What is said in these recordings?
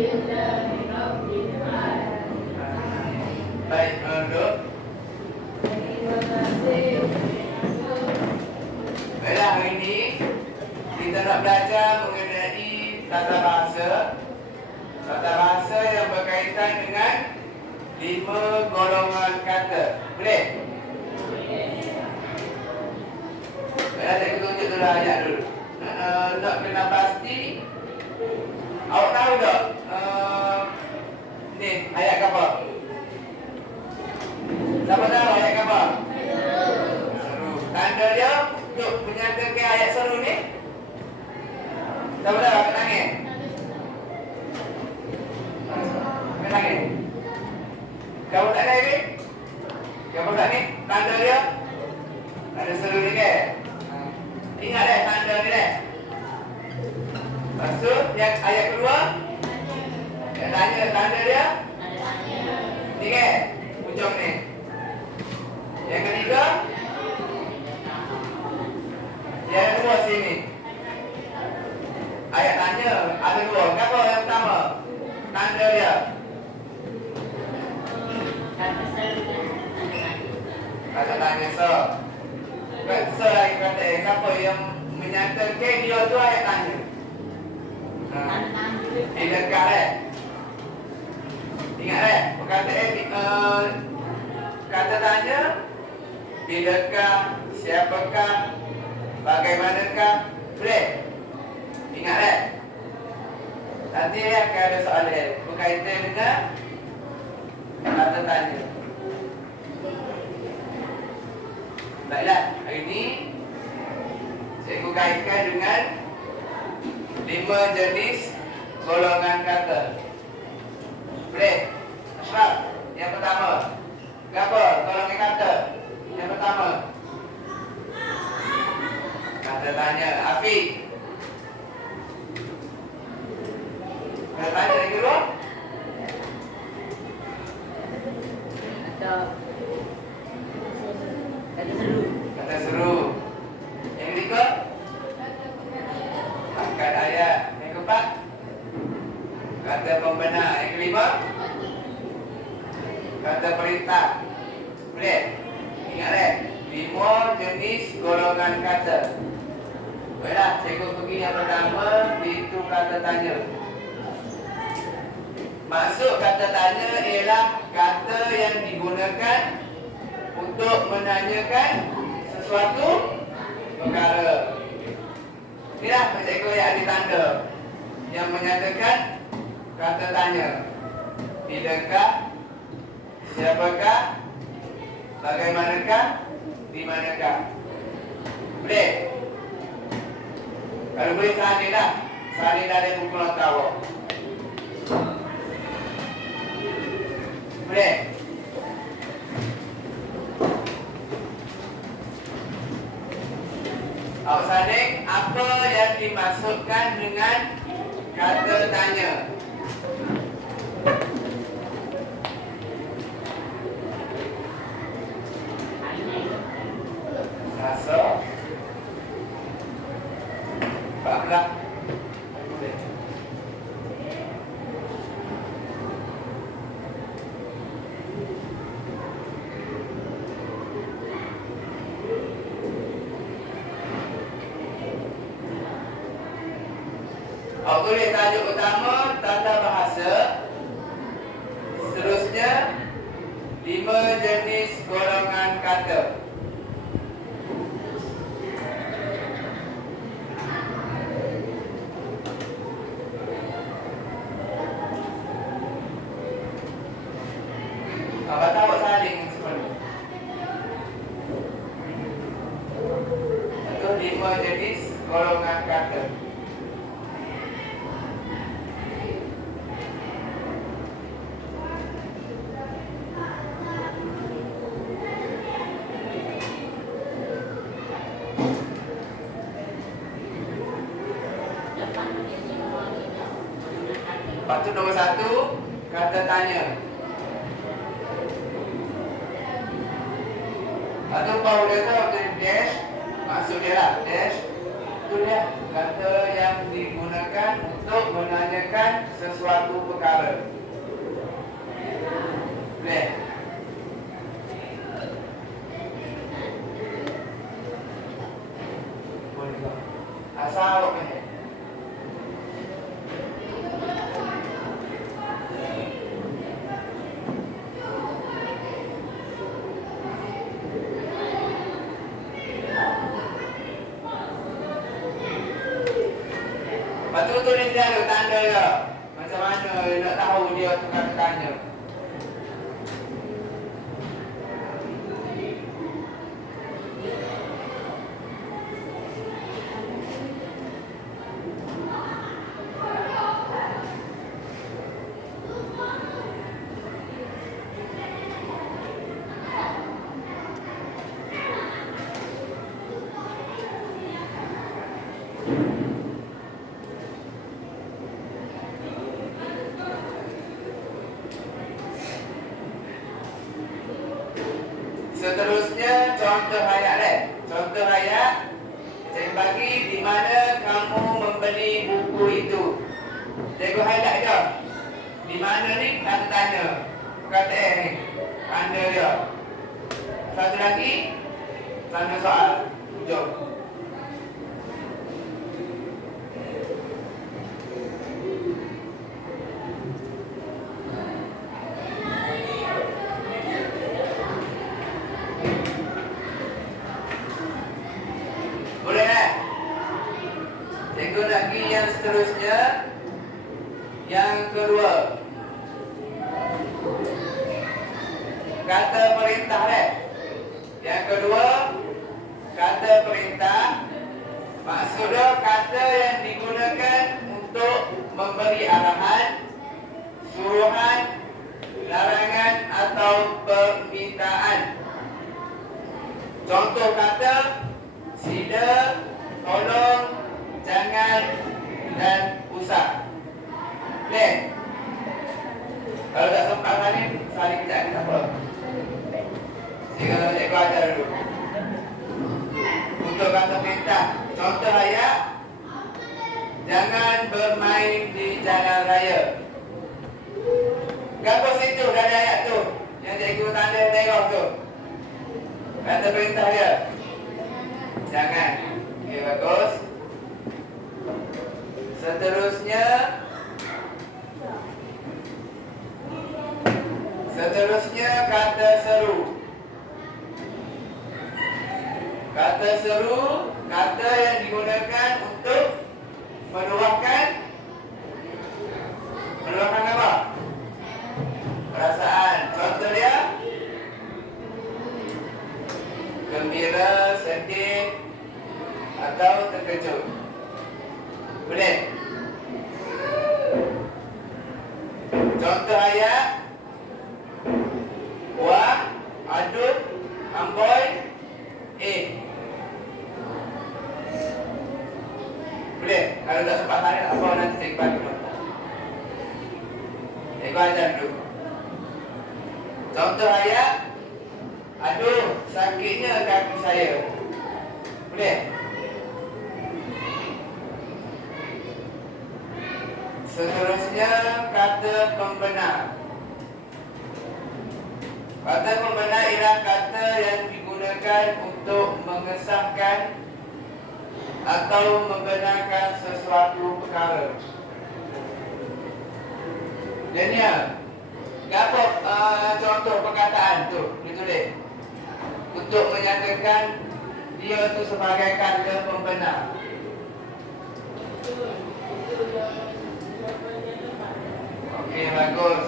Baik, duduk. Baiklah, hari ini kita nak belajar mengenai tata bahasa. Tata bahasa yang berkaitan dengan 5 golongan kata. Boleh? Baiklah, saya tunjuk dulu ayat dulu. Nak kena pasti. Awak tahu tak? Ni, ayat apa? Siapa tahu ayat apa? Seru. Tanda dia untuk menyatakan ayat seru ni. Siapa tahu? Akan nangis. Akan nangis. Kamu tak ada ini? Kamu tak ni? Tanda dia? Tanda seru ni ke? Ingat deh tanda ni deh. Lepas tu yang ayat kedua, yang tanya tanda dia. Ni ke? Ujung ni. Yang ketiga, yang kedua sini. Ayat tanya ada dua. Apa yang pertama? Tanda dia. Kata tanya so. So lagi kata apa yang menyatakan dia tu ayat tanya. Dekat ingat perkataan kata tanya bilakah, siapakah, bagaimanakah. Boleh? Ingat nanti akan ada soalan berkaitan dengan kata tanya. Baiklah, hari ini saya kaitkan dengan 5 jenis golongan kata. Boleh? Ashraf, yang pertama. Apa golongan kata? Yang pertama. Kata tanya. Afiq. Kata tanya lagi dulu. Kata seru. Kata seru. Yang ketiga. Angkat ayat. Yang keempat. Kata pembenar. Yang kelima. Kata perintah. Boleh? Ingat 5 jenis golongan kata. Baiklah, cikgu pergi yang pertama, itu kata tanya. Maksud kata tanya ialah kata yang digunakan untuk menanyakan sesuatu perkara. Inilah cikgu yang ada tanda yang menyatakan kata tanya. Bilakah, siapakah, bagaimanakah, di manakah. Boleh? Kalau boleh salinlah. Salinlah dari buku nota awak. Boleh? Awak salin apa yang dimaksudkan dengan kata tanya. Rasa 14. Awak tulis tajuk utama tata bahasa. Seterusnya 5 jenis golongan kata. Awak tahu saling semua. Itu 5 jenis golongan kata. Lepas tu nombor 1, kata tanya. Lepas tu baru dia tahu dia dash, maksud dia lah dash. Itu dia kata yang digunakan untuk menanyakan sesuatu perkara. Boleh? Boleh. Asal apa ni? Lepas tu tulis dia ada tanda dia. Macam mana nak tahu dia tukar tanya. Seterusnya contoh ayat deh. Contoh ayat saya bagi di mana kamu membeli buku itu. Cikgu highlight je. Di mana ni tanda tanya. Kata ni tanda dia. Satu lagi tanda soal. Jom. Lagi yang seterusnya, yang kedua, kata perintah deh. Yang kedua, kata perintah maksudnya kata yang digunakan untuk memberi arahan, suruhan, larangan atau permintaan. Contoh kata sila, tolong, jangan dan usah. Boleh? Kalau tak sempat hari saling kejap ni tak apa. Jadi kalau cikgu ajar dulu. Untuk kata perintah, contoh ayat, jangan bermain di jalan raya. Gambar situ dari ayat tu yang cikgu tanda tengok tu. Kata perintah dia, jangan. Okey, bagus. Seterusnya kata seru. Kata seru, kata yang digunakan untuk meluahkan apa? Perasaan. Contoh dia gembira, sedih atau terkejut. Boleh? Contoh ayat, wah, adut, amboi, boleh? Kalau tak sempat hari, apa nanti cikgu bagi nota. Cikgu ajar dulu. Contoh ayat, aduh, sakitnya kaki saya. Boleh? Seterusnya kata pembenar. Kata pembenar ialah kata yang digunakan untuk mengesahkan atau membenarkan sesuatu perkara. Dan ya, apa contoh perkataan tu ditulis untuk menyatakan dia tu sebagai kata pembenar. Okey, bagus.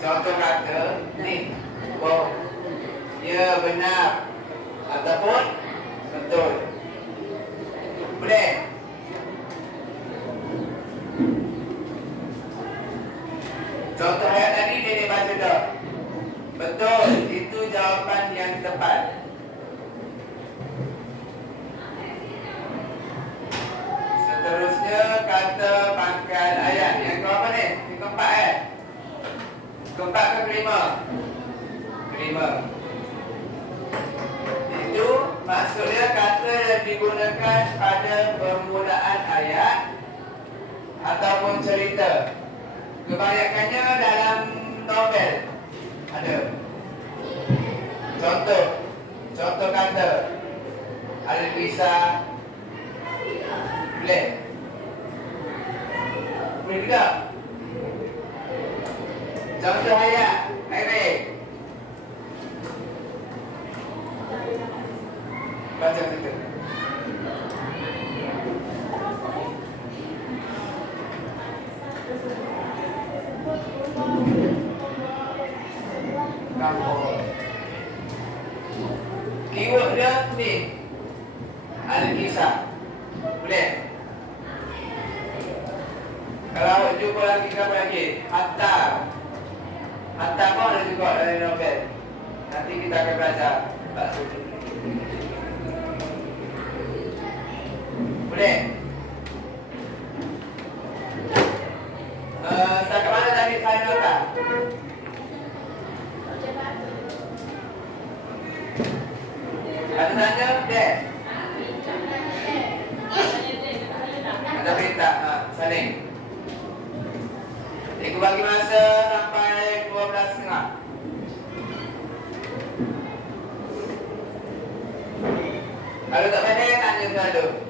Contoh kata ni, oh, ya benar ataupun betul. Boleh? Contoh ayat tadi dia baca dah. Betul, itu jawapan yang tepat. Seterusnya kata pangkal ayat. Yang keberapa ni? Yang keempat Keempat ke kelima? Kelima. Itu maksudnya kata yang digunakan pada ataupun cerita. Kebanyakannya dalam novel ada. Contoh kata Al-Bisa boleh. Boleh juga. Contoh ayat baik-baik. Baca kita. Keyword dia ni Al-Kisah. Boleh? Kalau awak jumpa lagi apa lagi? Hatta pun ada juga dari novel. Nanti kita akan belajar bakso. Boleh? Setakat mana tadi saya nota? Ada tanya? Dek? Ada berita? Saling. Cikgu bagi masa sampai 12.30. Kalau tak pandai, tanya selalu.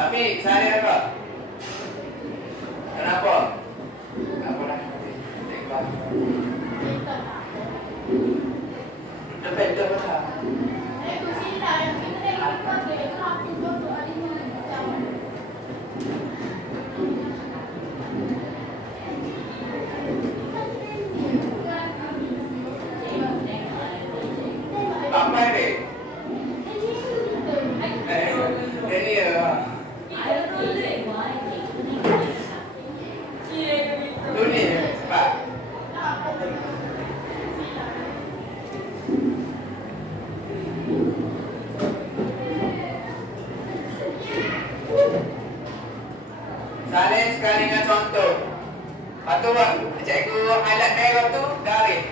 Tapi saya apa? Kenapa? Apa lah? Dapat itu apa? Apa ini? Ini ya. Dunia, cepat. Salin sekali dengan contoh. Lepas tu cikgu highlight merah tu garis.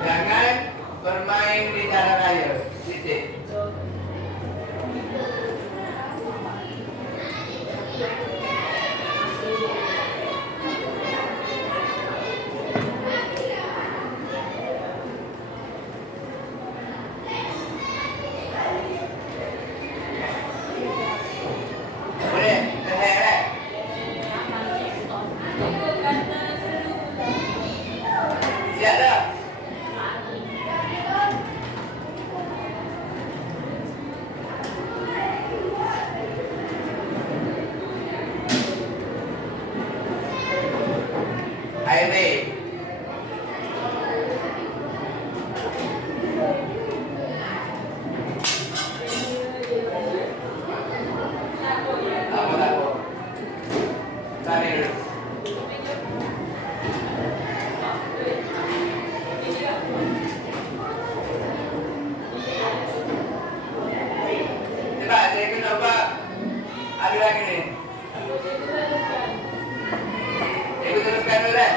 Jangan bermain di jalan raya. Titik. Boleh? Terheret. Siap dah? Highway. Apa? Tarik dulu. Cepat, saya kena apa? Ada lagi ni. Cikgu teruskan dulu dah.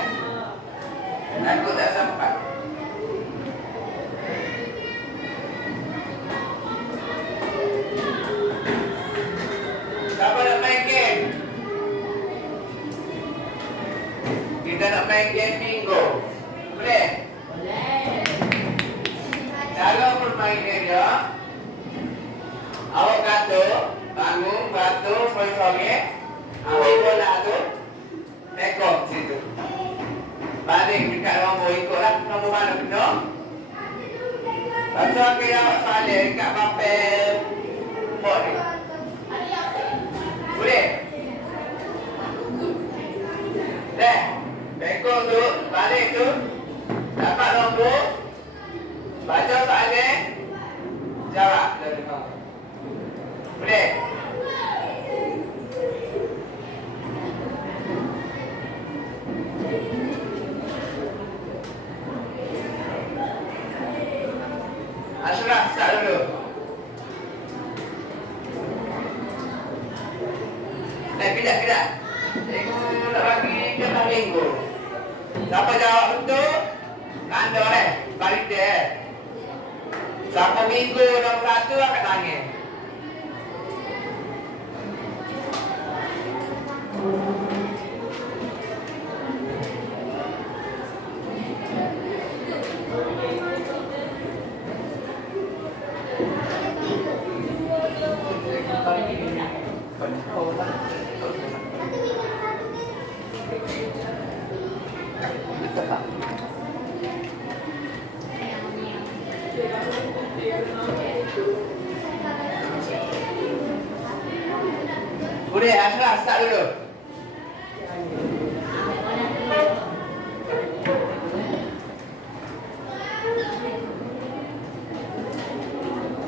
Takut tak sampai. Siapa nak main game? Kita nak main game bingo. Boleh? Cara bermainnya dia, awak kata, bangun, batu, soy-soy, ambil bola tu, tekok situ. Balik dekat ruang bola. Pasal kira balik kat papel bot ni. Boleh? Dah. Bengkok tu, balik tu. Dapat nombor. Baca soalan. Jawab. Boleh? Ashraf, start dulu. Kejap. Cikgu nak bagi jatah minggu. Siapa jawab betul? Kanda balik dia. Siapa minggu nombor 1 akan tanya. Boleh, Ashraf, start dulu.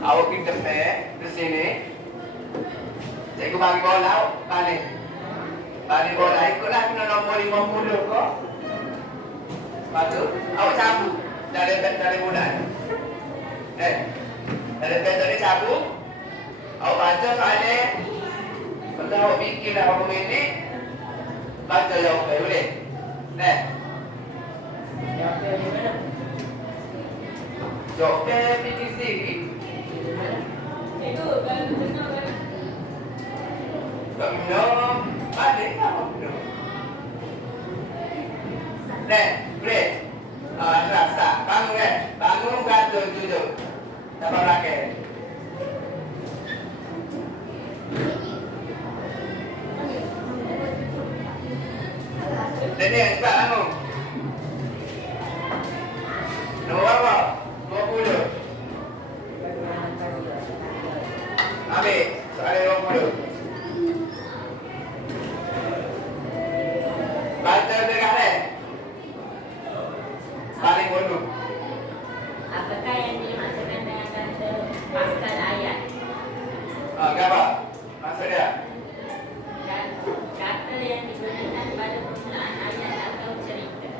Awak kita ke sini. Cikgu bagi bola, balik. Balik bola, ikutlah kena nombor 50 kok. Lepas tu, awak cabut dari bulan. Dari betul ni cabut. Awak baca soalan. Kalau awak fikir dah berapa minit, baca jawapan boleh? Jawapan di mana? Jawapan fikir sendiri. Itu kalau tengok kan. Tak minum, balik tak minum. Boleh? Ashraf, start. Bangun Bangun, gantung, duduk. Tak apa rakyat. Daniel, cepat bangun. Nombor apa? 20. Ambil soalan 20. Baca dekat paling bodoh. Apakah yang dimaksudkan dengan kata pangkal ayat? Apa? Maksud dia? Dan kata yang digunakan pada permulaan ayat atau cerita.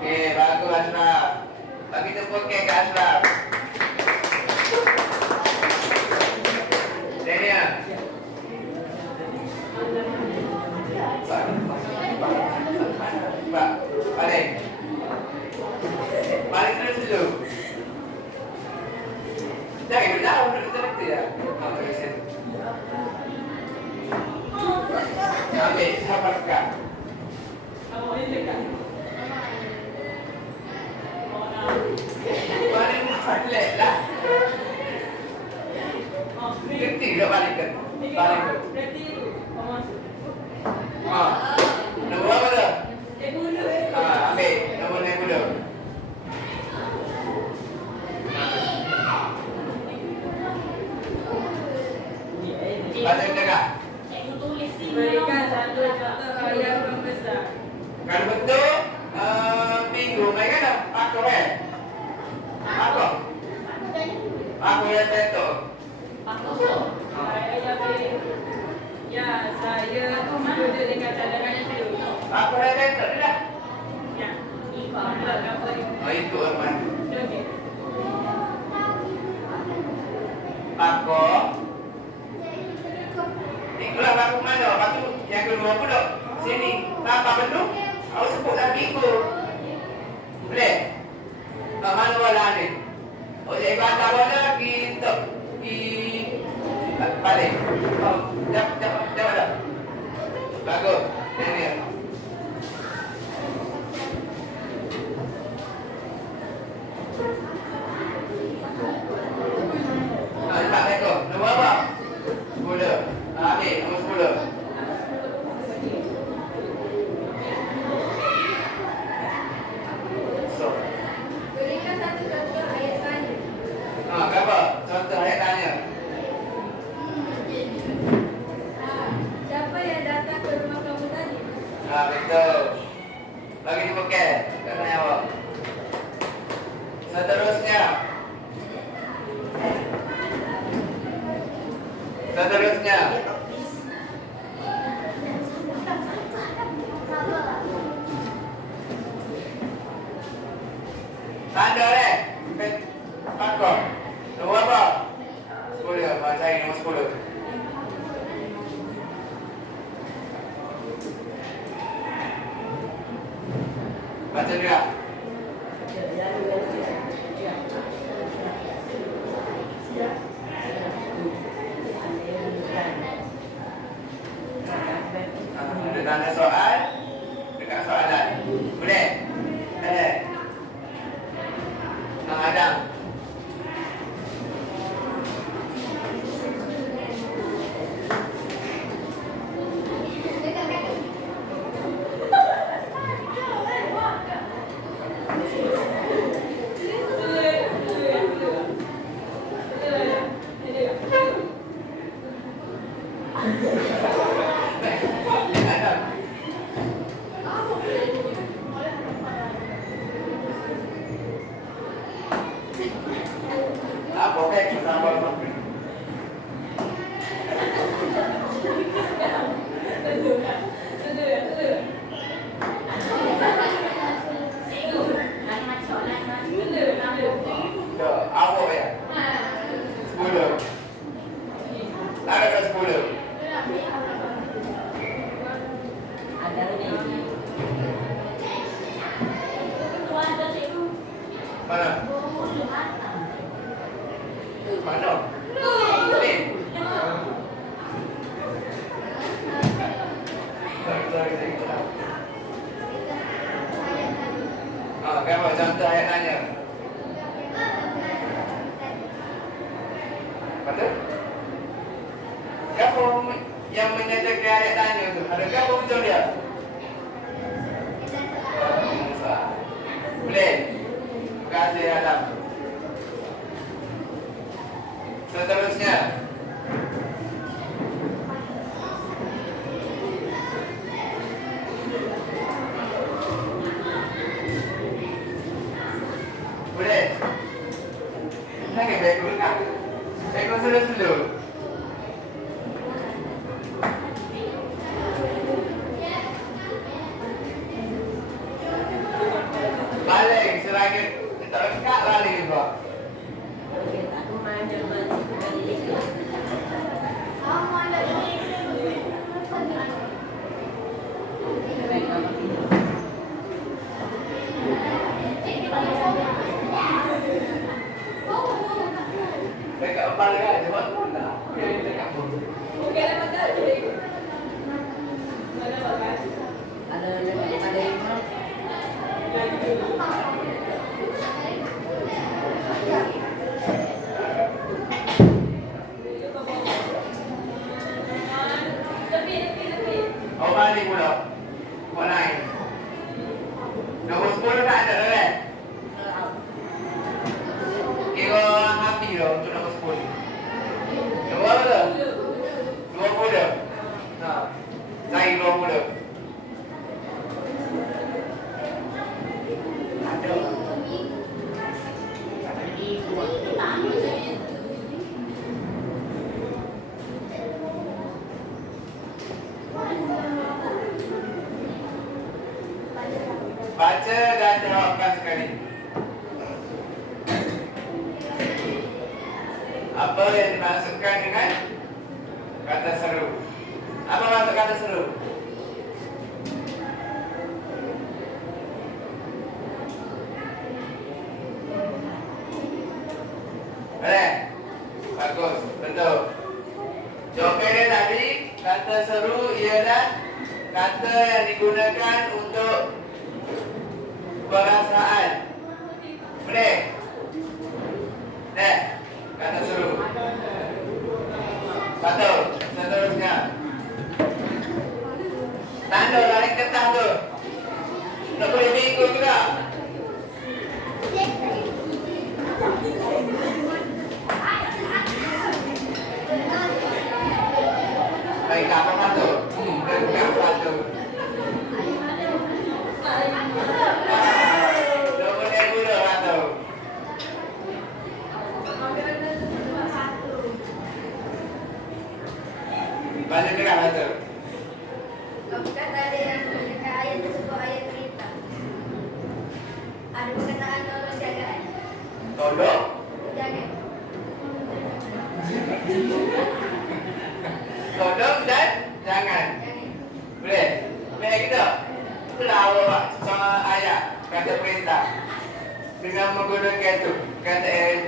Okey, bagus Ashraf. Bagi tepuk ke Ashraf. Daniel. Pak, balik. Balik terus dulu. Jangan berjauh dulu terus ya. Ambil, sabar kak. Balik balik lah. Ketik dah balik ke? Balik ke? Nombor apa tu? Ambil nombor 60. Baca dekat. Cikgu tulis sini. Berikan satu contoh ayat pembesar. Kalau betul, minggu mereka dah pakai apa? Pakai betul. Saya ya saya duduk dengan cadangan itu. Pakai betul dah. Ya. Apa Itu Arman. Okey. Pakai. Itulah lagu mana? Lepas tu yang kedua pula sini. Apa betul? Awak sebutlah minggu. Boleh? Mana bola ni? Cikgu hantar bola kita balik. Jawab dah. Bagus. Ini. Assalamualaikum. Nombor apa? 10. Ambil nombor 10. Berikan satu Seterusnya. Tanda deh. Pakor. Nomor apa? 10. Baca ini nomor 10. Baca juga. Ada tanda soal dekat soalan. Boleh? Adam. Apa kek sama sampai? Apa ya? 10. Ada ke 10? Mana? Mana? Ni. Gambar contoh ayat nanya. Betul? Siapa yang menyatakan ayat tanya itu? Adakah apa betul dia? Musa. Boleh? Terima kasih Adam. Seterusnya. Boleh? Lagi baik dulu kan? Baik dulu. Balik selagi tak dekat lari juga. Dekat balik aja buat mana? Dekat pun. Okey, dah makan. Mana makan? Ada lima. Lebih. Balik pula. Buat naik. Nombor 10 tak ada dah kan? Kira happy dah untuk nombor 10. Nombor apa tu? 20. Nah, saya 20. Baca dan jawabkan sekali. Apa yang dimaksudkan dengan kata seru? Apa maksud kata seru? Boleh? Bagus, betul. Jawapannya tadi, kata seru ialah kata yang digunakan untuk perasaan. Boleh? Dah, kata seru. Betul. Seterusnya. Tanda lain ketah tu. Tak boleh minggu juga. Baik, apa tu? Apa tu? Mana dengar betul? Apakah ada yang menyangka ayat tersebut ayat perintah? Ada perkataan tolong jaga. Tolong Jaga. tolong dan jangan. Jangan. Boleh? Boleh kita? Itulah awak sama ayat kata perintah. Dengan menggunakan itu kata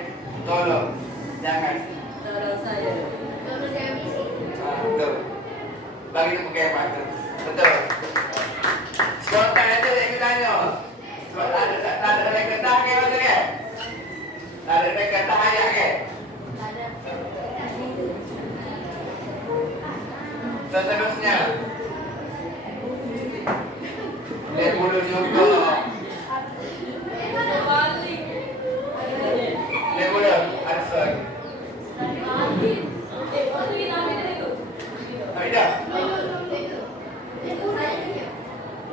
tolong jangan. Tolong saya. Tolong jangan bising. Betul. Bagi itu pakai apa tu? Betul. Spontan aja yang tanya. Sebab tak ada kata ke macam ni? Tak ada kata ayat ke? Ada. Seterusnya. Lihat dulu juga. Lihat dulu. Answer. Tidak.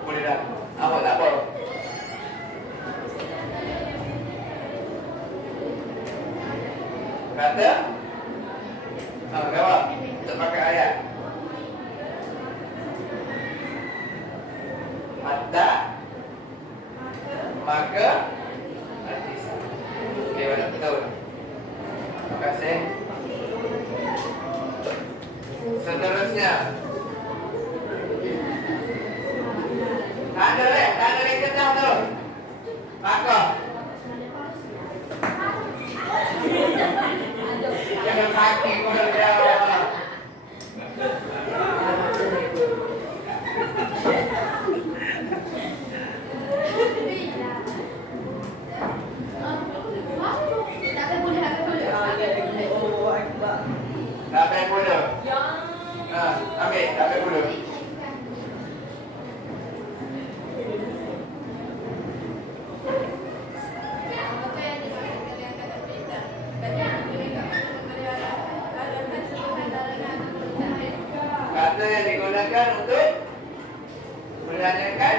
Boleh dah. Awak tak apa. Kata? Jawab. Tak pakai ayat. Hatta maka okey, betul. Terima kasih. Seterusnya. Tak ada lagi ketah tu. Maka jangan kaki pun dia. Dapat bola. Ambil, dapat bola. Kata yang digunakan untuk menanyakan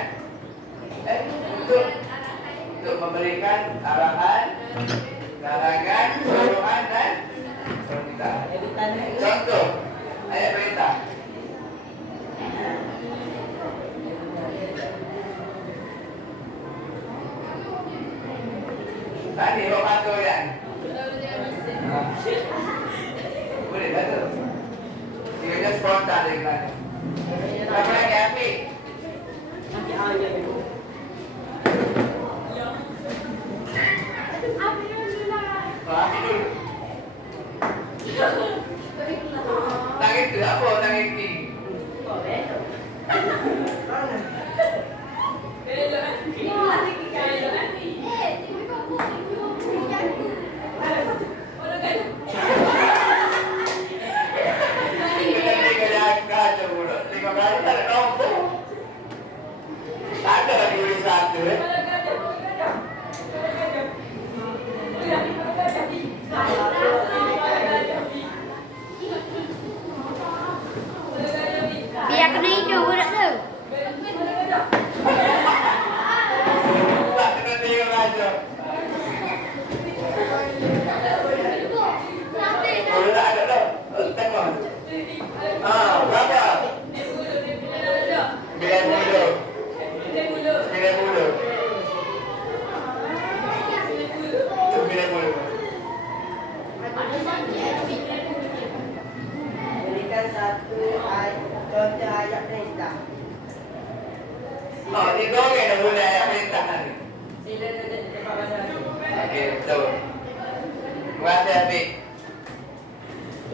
untuk memberikan arahan, larangan, suruhan dan permintaan. Contoh ayat perintah. Tadi bawa patul kan? Boleh tak tu? Dia spontan dia kata. Apa lagi api? Api dulu. Tak itu apa tak itu? Tak ada lagi boleh satu. Biar kena hidung budak tu. Tak kena tengok aja. Boleh tak ada tu? Tengok. Berapa? 90. 90. Berikan satu ayat, contoh ayat perintah. Ni kau kena boleh ayat perintah nanti. Sila kita di tempat masing-masing. Okey, betul. Terima kasih, Habib.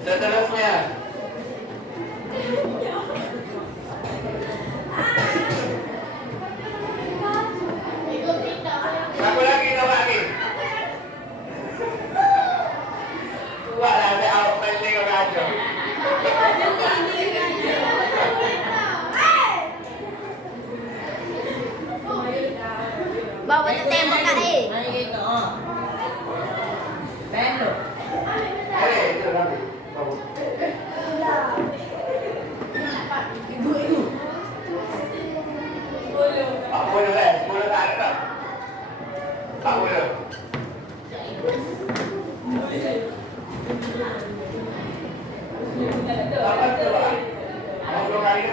Seterusnya. Siapa lagi nak lagi? Buatlah saya awak penting orang ajar. Bawa tu tembak kat air. Mari kita. Bendo. Itu Habib. Bawa.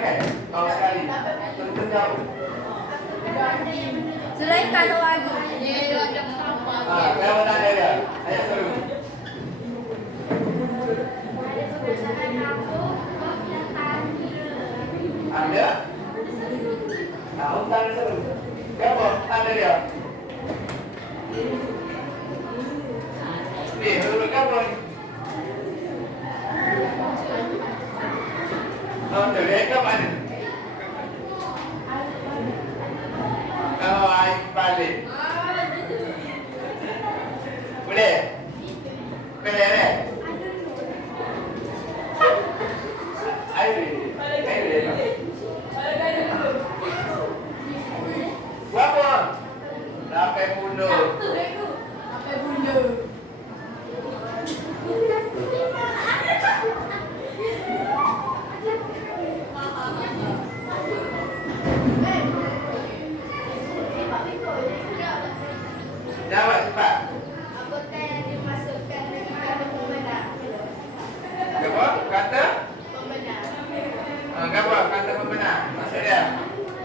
pakai? Tahu sekali. Tentu jauh. Zulaika atau Wagi? Berapa tanda dia? Ayat seru. Ada? Tahu tanda seru. Berapa tanda dia? Ni, dulu berapa ni? Oh, tu dia ke mana? Oh, air balik. Boleh? Boleh tak? Air boleh. Berapa? 80. Jawab cepat. Apakah yang dimasukkan dengan kata pembenar? Apa? Kata? Pembenar. Apa? Kata pembenar. Maksud dia?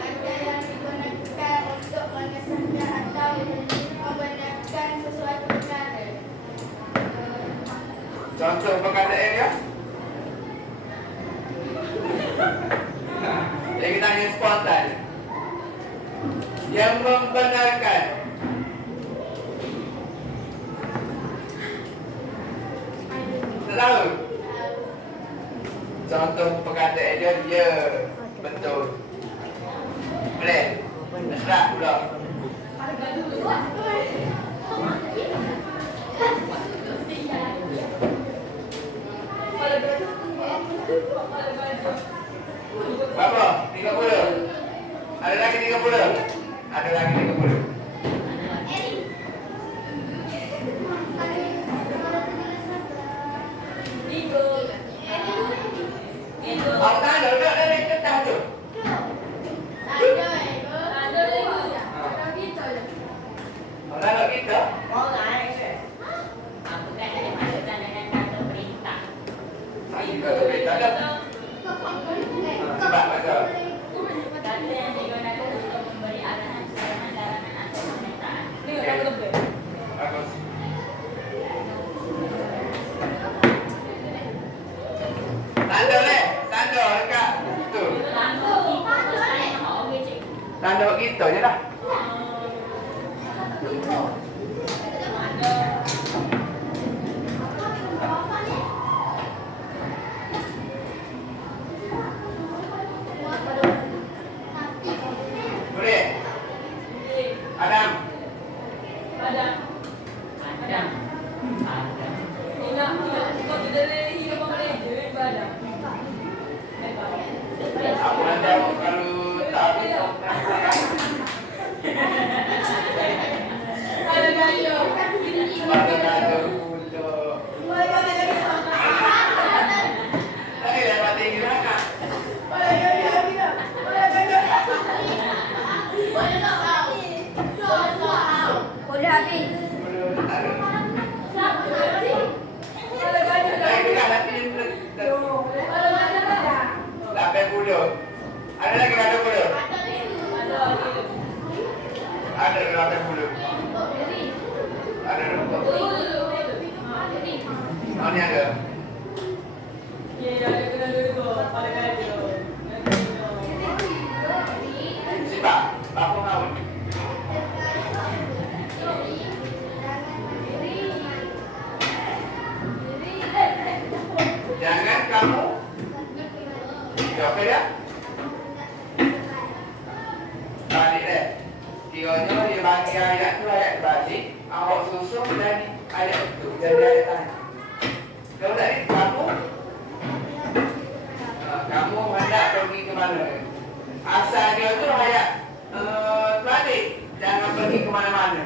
Kata yang digunakan untuk mengesahkan atau membenarkan sesuatu perkara. Contoh perkataan dia? Jadi tanya spontan. Yang membenarkan. Tahu? Contoh perkataan dia, ya, betul. Boleh? Tak pula. Berapa? 30? Ada lagi 30? Ada lagi 30. Awak tak ada dari kertas tu? Orang nak kita? Ini kata berita dah. Sebab apa? Bagus. Tanda leh, tanda dekat tu. Tanda kita je lah. Boleh? Adam. Aku nanti aku kalau tak pada kata untuk lagi lepas tinggi nak. Boleh habis. Ada lagi 80? Ada 80. Ada 80. Mana ada? Siapa? Aku tahu. Jangan kamu. Jawab ya. Balik deh. Kiranya dia bagi ayat tu ayat balik. Awak susun dari ayat itu jadi ayat lain. Kalau tadi kamu hendak pergi ke mana? Asal dia tu ayat balik. Jangan pergi ke mana-mana.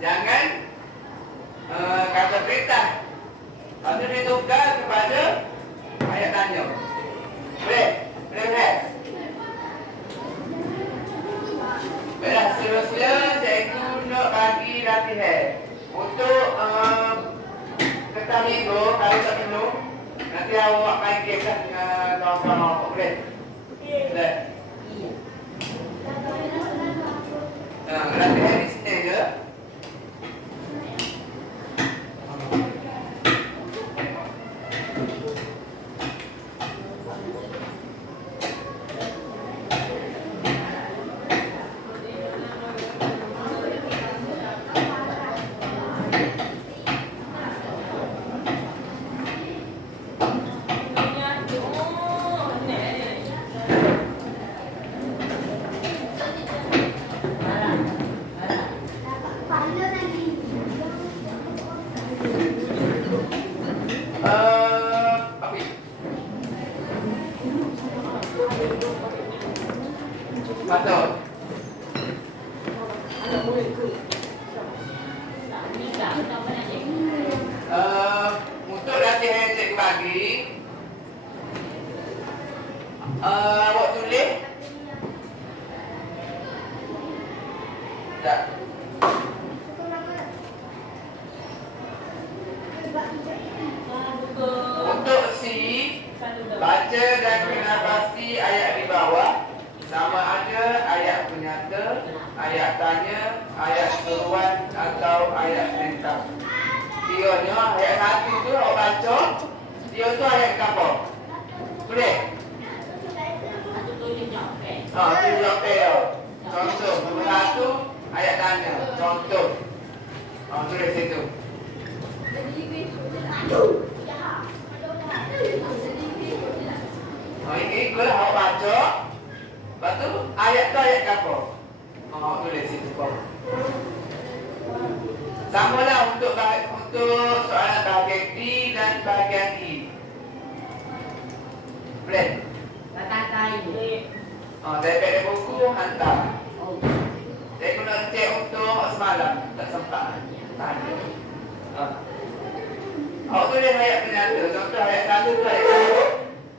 Jangan kata perintah. Lepas tu ditukar kepada ayat tanya. Boleh? Boleh? Baiklah, seterusnya cikgu nak bagi latihan untuk ketah minggu. Kalau tak minum, nanti awak main game lah dengan kawan-kawan awak. Boleh? Dah. Latihan di sini je. Apa ini? Betul. Untuk latihan yang cikgu bagi, awak tulis. Tak. Untuk C, baca dan kenal pasti ayat di bawah. Sama ada ayat penyata, ayat tanya, ayat seruan atau ayat perintah. Dia ayat satu tu awak baca, dia tu ayat apa? Boleh? Tujuh dia. Contoh, nombor satu ayat tanya. Contoh. Tulis situ. Ini kalau awak baca, lepas tu ayat tu ayat apa? Awak tulis situ kau. Sama lah untuk soalan bahagian D dan bahagian E. Boleh? Saya pakai buku, hantar. Saya guna cek untuk semalam, tak sempat. Tanya. Awak tulis ayat penyata. Contoh ayat satu tu ayat satu.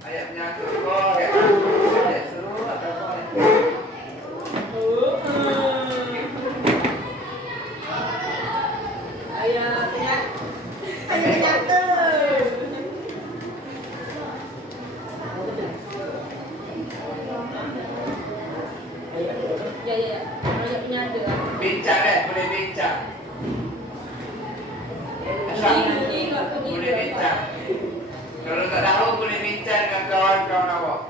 Ayat penyata tu ayat satu. Ayat seru atau apa? Ayat nyata. Bincang kan? Boleh bincang. Boleh bincang. Kalau tak tahu boleh bincang dengan kawan-kawan awak.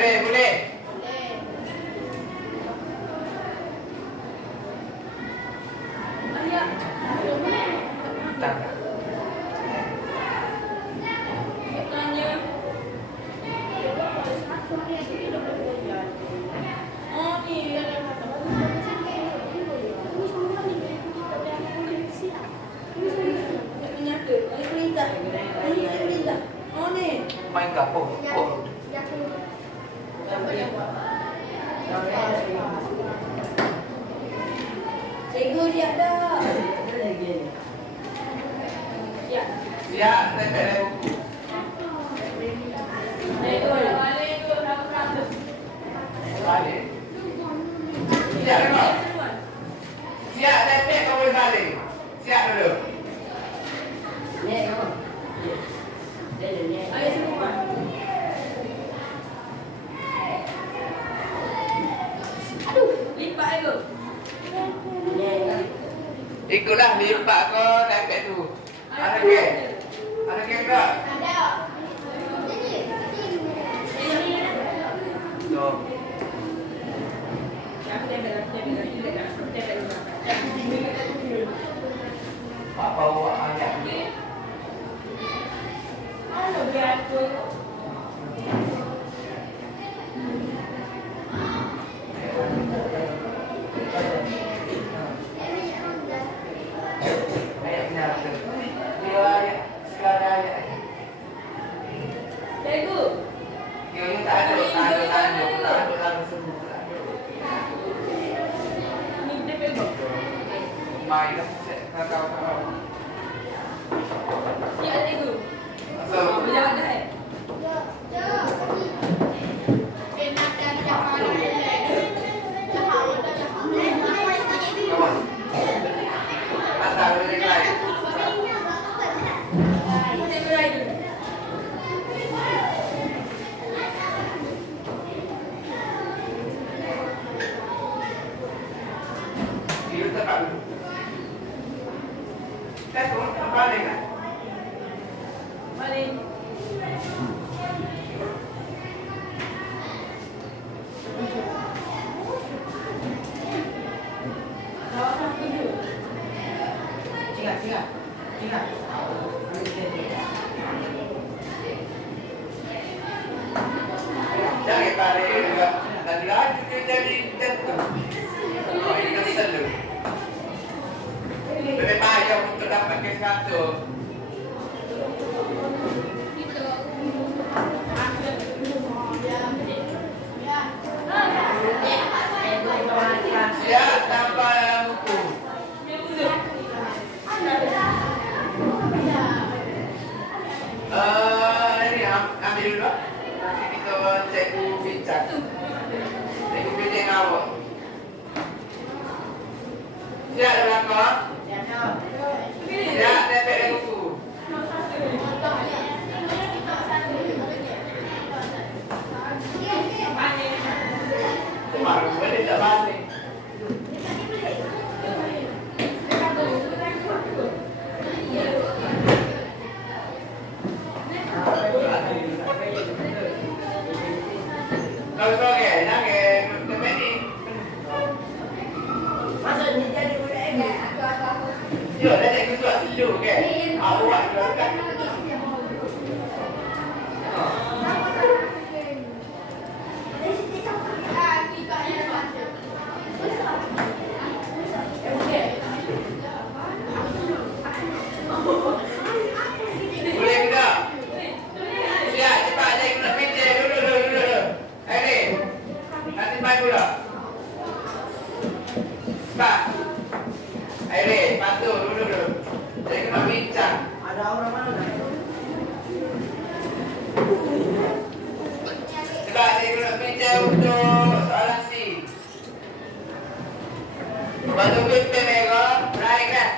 Boleh. Tak. Main kapur. Cikgu siap dah. Siap, saya pakai buku. Balik. Siap dulu. Siap, saya pakai kau boleh balik. Siap dulu. Ikutlah lipat kau dekat tu. Ada ke? Ada ke tak? Ada. So. Apa awak ayat ni? Kira ni tak ada lalu semua. Ni dia pegok. Mai dah set kau. Ya, cikgu. So, Berjalan dah. kawan. Asal boleh lain. Saya berai dulu. Dia tak dulu. Kan kau tak balik kan? Balik. Kawasan tujuh. Tiga. Jangan balik juga. Tadi lagi dia jadi jatuh. Oh, ini kesel tu. Lebih payah untuk dapat kes satu. Siap tanpa dalam buku. Ini ambil dulu. Nanti kita cikgu bincang. Cikgu bincang awak. Siap dah belakang? Siap dapat dalam buku. Baru boleh tak balik. Kalau kau ke, nak ke, tempat ni. Ya, dah nak keluar sejuk ke? Awak keluarkan. Boleh ke tak? Siap, cepat. Saya kena pinjam dulu. Ini. Nanti main pula. Cepat. Airin, patuh dulu. Saya kena bincang. Ada orang mana? Cepat, saya kena bincang untuk soalan C. Batu putih merah, naik kan?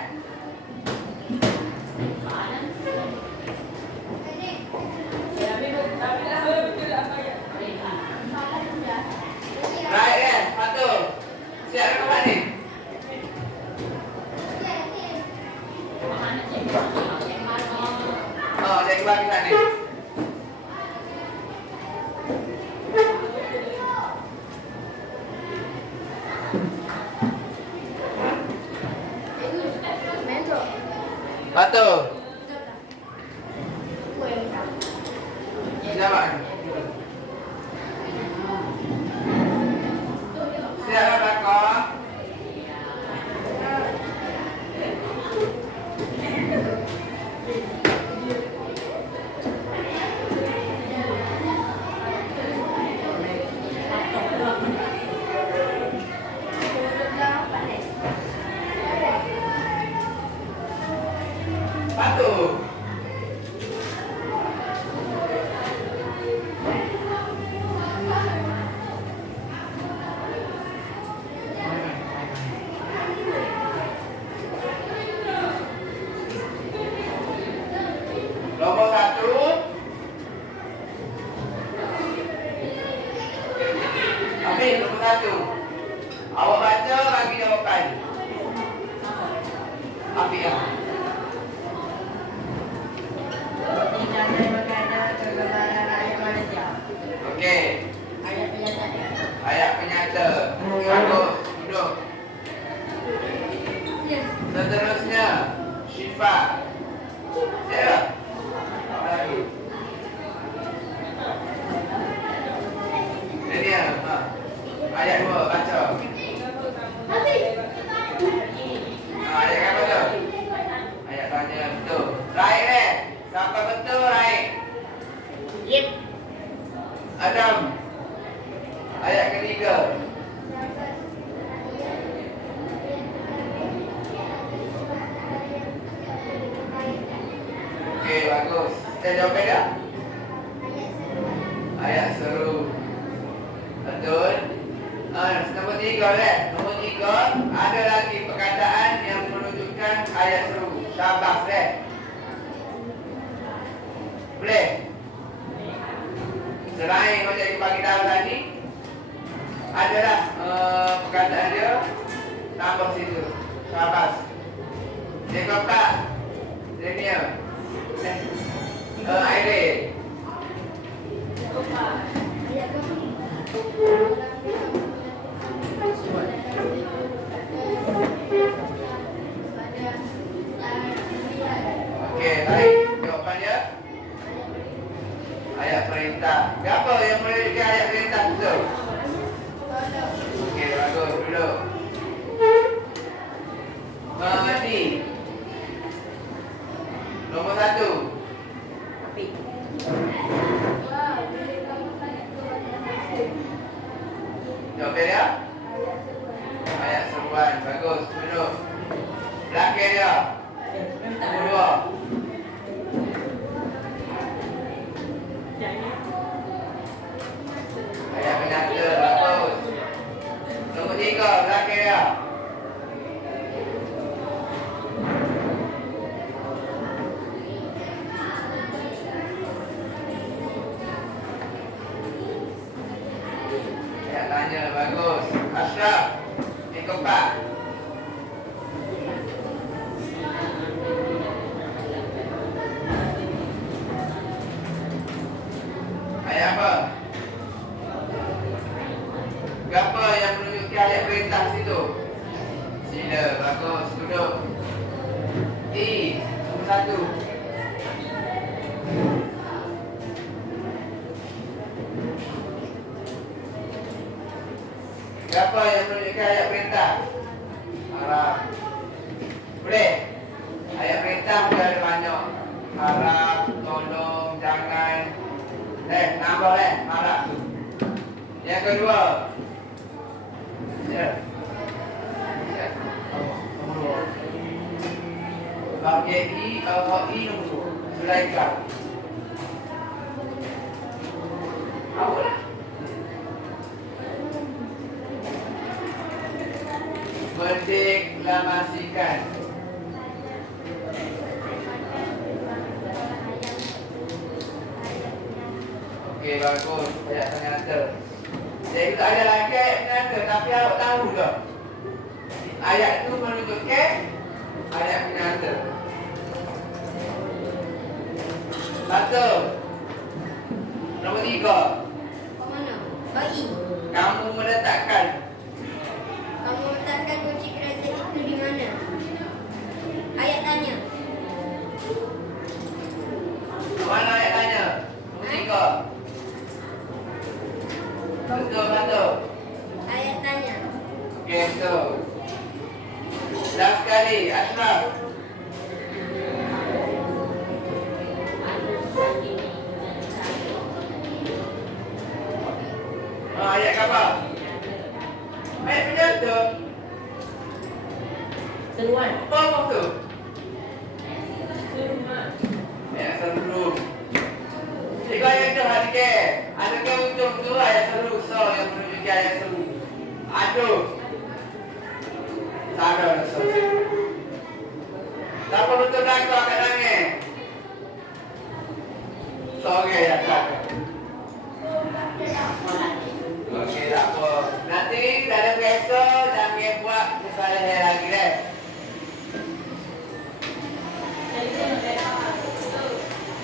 Naik kan? Patuh. Siap ke mana ni? Oh, saya keluar ke sana. Patuh. Siap. Siap ke belakang? Patuh. Nombor 1. Ambil nombor 1. Awak baca, bagi jawapan. Ambil ya. Okey. Ayat penyata. Bagus. Duduk. Seterusnya, Syifa. Siap. Lagi. Ini ya. Ayat 2 baca. Ayat apa tu? Ayat tanya betul. Right eh. Sampai betul right. Yep. Adam. Ayat ketiga. Okey, bagus. Kita jawab dia. Ayat seru. Betul. Nombor 3 Nombor 3 ada lagi perkataan yang menunjukkan ayat seru. Syabas deh. Boleh? Selain macam yang bagi tahu tadi, adalah perkataan dia tambah situ. Syabas. Yang keempat, Dania. Aire. Okey, baik. Jawapan dia ayat perintah. Apa yang boleh jadi ayat perintah tu? Okey, bagus. Duduk. Mengerti. Nombor 1. Jawapan dia ayat seruan. Bagus. Duduk. Belakang dia. Nombor 2. Ayat penyata. Bagus. Nombor 3. Belakang dia. Ayat tanya. Bagus. Ashraf. Yang keempat. Ayat apa? Apa yang menunjukkan ayat perintah situ? Sila. Bagus. Duduk. Nombor 1. Apa yang menunjukkan ayat perintah? Harap. Boleh? Ayat perintah sudah ada banyak. Harap, tolong, jangan. Nambah harap tu. Yang kedua. Ya. Nombor 2. Bahagian nombor 2. Zulaikha. Apa lah? Mendeklamasikan. Okey, bagus. Ayat penyata. Jadi tak ada lagi ayat penyata, tapi awak tahu tak? Ayat itu menunjukkan ayat penyata. 1. Nombor 3. Mana? Bayi. Kamu meletakkan. Kamu letakkan kunci kereta itu di mana? Ayat tanya. Mana ayat tanya? Nombor 3. Betul. Ayat tanya. Okey, betul. Last sekali, Ashraf. Ayat apa? Ayat penyata. Seruan. Apa tu? Seruan. Ayat seru. Jika ayat itu harga, adakah untung tu ayat seru? So, yang menunjukkan ayat seru. Aduh. Sadar so. Tak perlu tenang kau akan nangis. So, okey, ya tak. Okey, tak apa. Nanti dalam besok jangan buat kesalahan lagi deh.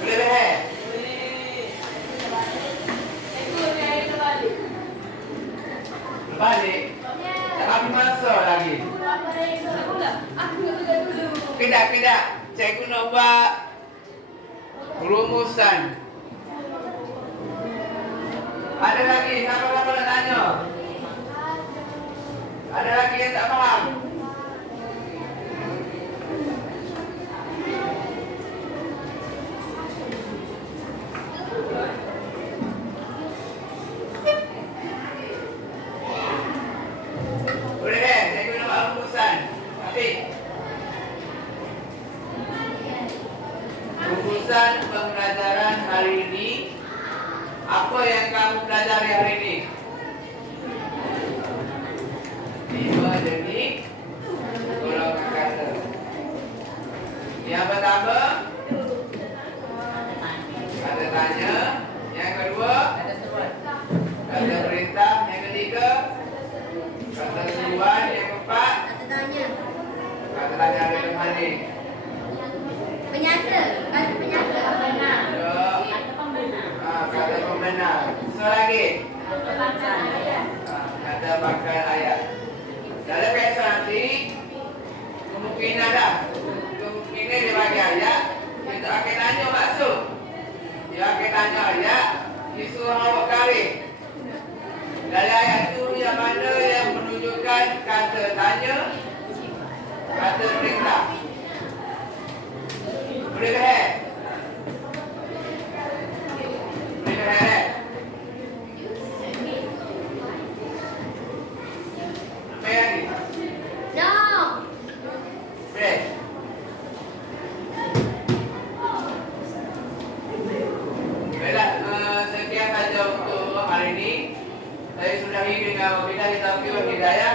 Boleh deh. Balik. Tak habis masa lagi. Tidak. Cikgu nak buat rumusan. Ada lagi? Siapa nak tanya? Ada lagi yang tak faham? yang kamu pelajari hari ini? 5 jenis golongan kata. Yang pertama, kata tanya. Yang kedua, kata perintah. Yang ketiga, kata seruan. Yang keempat, Kata tanya. kata tanya ada depan ni. Penyata. Kata penyata. Benar. Dua. Kata pembenar. Kata pembenar. Selagi Kata bacaan ayat. kata pakaian ayat. Dalam kisah nanti kemungkinan dia bagi ayat. Kita akan tanya maksud. Dia akan tanya ayat. Disuruh awak kali. Dari ayat itu yang mana yang menunjukkan kata tanya, kata perintah. Boleh ke? Boleh ke? Apa yang ni? No. Boleh? Baiklah, sekian saja untuk hari ini. Saya sudahi dengan wabillahi taufiq wal hidayah.